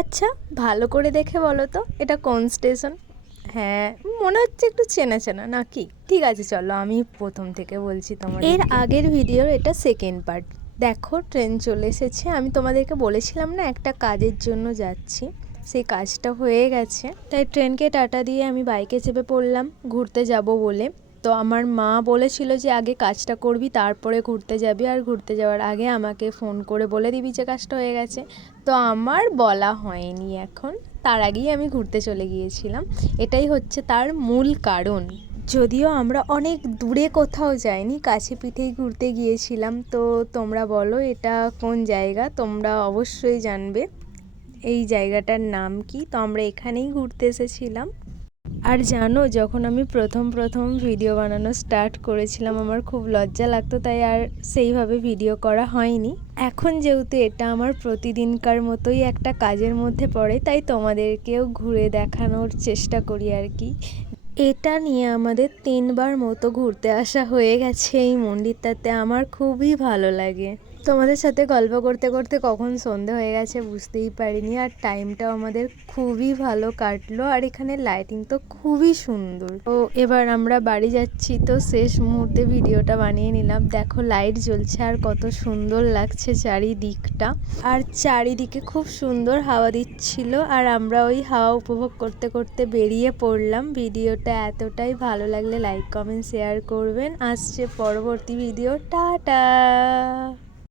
আচ্ছা, ভালো করে দেখে বলো তো এটা কোন স্টেশন? হ্যাঁ, মনে হচ্ছে একটু চেনা চেনা, নাকি? ঠিক আছে, চলো আমি প্রথম থেকে বলছি তোমাদের। এর আগের ভিডিওর এটা সেকেন্ড পার্ট। দেখো, ট্রেন চলে এসেছে। আমি তোমাদেরকে বলেছিলাম না একটা কাজের জন্য যাচ্ছি, সেই কাজটা হয়ে গেছে। তাই ট্রেনকে টাটা দিয়ে আমি বাইকে চেপে পড়লাম ঘুরতে যাব বলে। তো আমার মা বলেছিল যে আগে কাজটা করবি তারপরে ঘুরতে যাবি, আর ঘুরতে যাওয়ার আগে আমাকে ফোন করে বলে দিবি যে কাজটা হয়ে গেছে। তো আমার বলা হয়নি এখন, তার আগেই আমি ঘুরতে চলে গিয়েছিলাম। এটাই হচ্ছে তার মূল কারণ। যদিও আমরা অনেক দূরে কোথাও যাইনি, কাছে পিঠেই ঘুরতে গিয়েছিলাম। তো তোমরা বলো এটা কোন জায়গা, তোমরা অবশ্যই জানবে এই জায়গাটার নাম কি। তো আমরা এখানেই ঘুরতে এসেছিলাম। আর জানো, যখন আমি প্রথম ভিডিও বানানো স্টার্ট করেছিলাম আমার খুব লজ্জা লাগতো, তাই আর সেইভাবে ভিডিও করা হয়নি। এখন যেহেতু এটা আমার প্রতিদিনকার মতোই একটা কাজের মধ্যে পড়ে, তাই তোমাদেরকেও ঘুরে দেখানোর চেষ্টা করি আর কি। এটা নিয়ে আমাদের 3বার মতো ঘুরতে আসা হয়ে গেছে এই মন্দিরটাতে। আমার খুবই ভালো লাগে। তোমাদের সাথে গল্প করতে করতে কখন সন্ধে হয়ে গেছে বুঝতেই পারিনি, আর টাইমটাও আমাদের খুবই ভালো কাটলো। আর এখানে লাইটিং তো খুবই সুন্দর। তো এবার আমরা বাড়ি যাচ্ছি, তো শেষ মুহূর্তে ভিডিওটা বানিয়ে নিলাম। দেখো লাইট জ্বলছে আর কত সুন্দর লাগছে চারিদিকটা। আর চারিদিকে খুব সুন্দর হাওয়া দিচ্ছিল, আর আমরা ওই হাওয়া উপভোগ করতে করতে বেরিয়ে পড়লাম। ভিডিওটা এতটাই ভালো লাগলে লাইক কমেন্ট শেয়ার করবেন। আসছে পরবর্তী ভিডিও। টাটা।